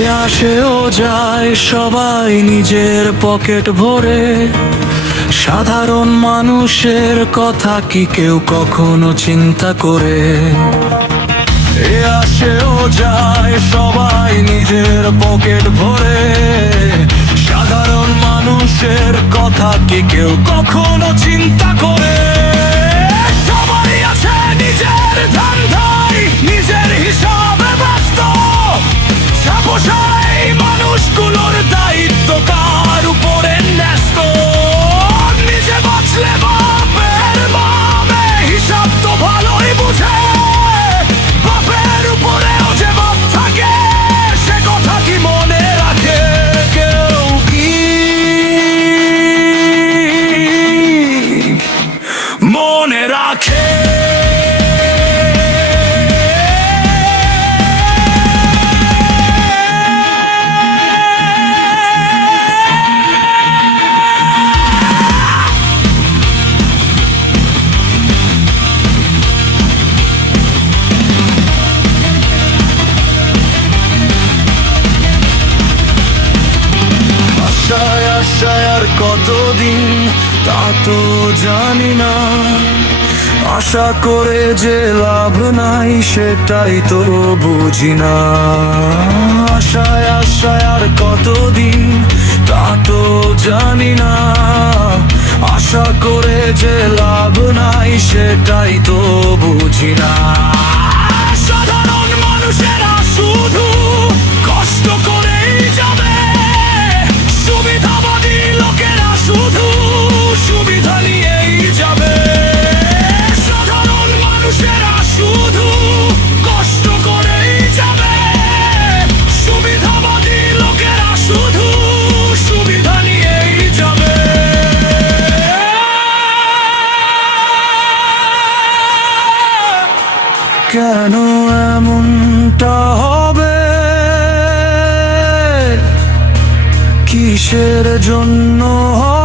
এ আসে ও যায় সবাই নিজের পকেট ভরে, সাধারণ মানুষের কথা কি কেউ কখনো চিন্তা করে? এ আসে ও যায় সবাই নিজের পকেট ভরে, সাধারণ মানুষের কথা কি কেউ কখনো চিন্তা করে? সবাই আছে নিজের ধান্দায়, নিজের হিসাবে ব্যস্ত। সাপোসাই মানুষগুলোর দায়িত্ব কার উপরে ন্যস্ত? নিজে বাঁচলে বাপের মামে হিসাব তো ভালোই বুঝে। বাপের উপরেও যে বাপ থাকে, সে কথা কি মনে রাখে কেউ? কি মনে রাখে? আশায় আর কতদিন তা তো জানি না, আশা করে যে লাভ নাই সেটাই তো বুঝি না। আশায় আর কতদিন তা তো জানি না, আশা করে যে লাভ নাই সেটাই তো বুঝি না। সাধারণ মানুষেরা শুধু কষ্ট করেই যাবে, সুবিধাবাদী লোকেরা শুধু সুবিধা নিয়েই যাবে। সাধারণ মানুষেরা শুধু কষ্ট করেই যাবে, সুবিধাবাদী লোকেরা শুধু সুবিধা নিয়েই যাবে। কেন এমনটা হবে? কিসের জন্য হবে?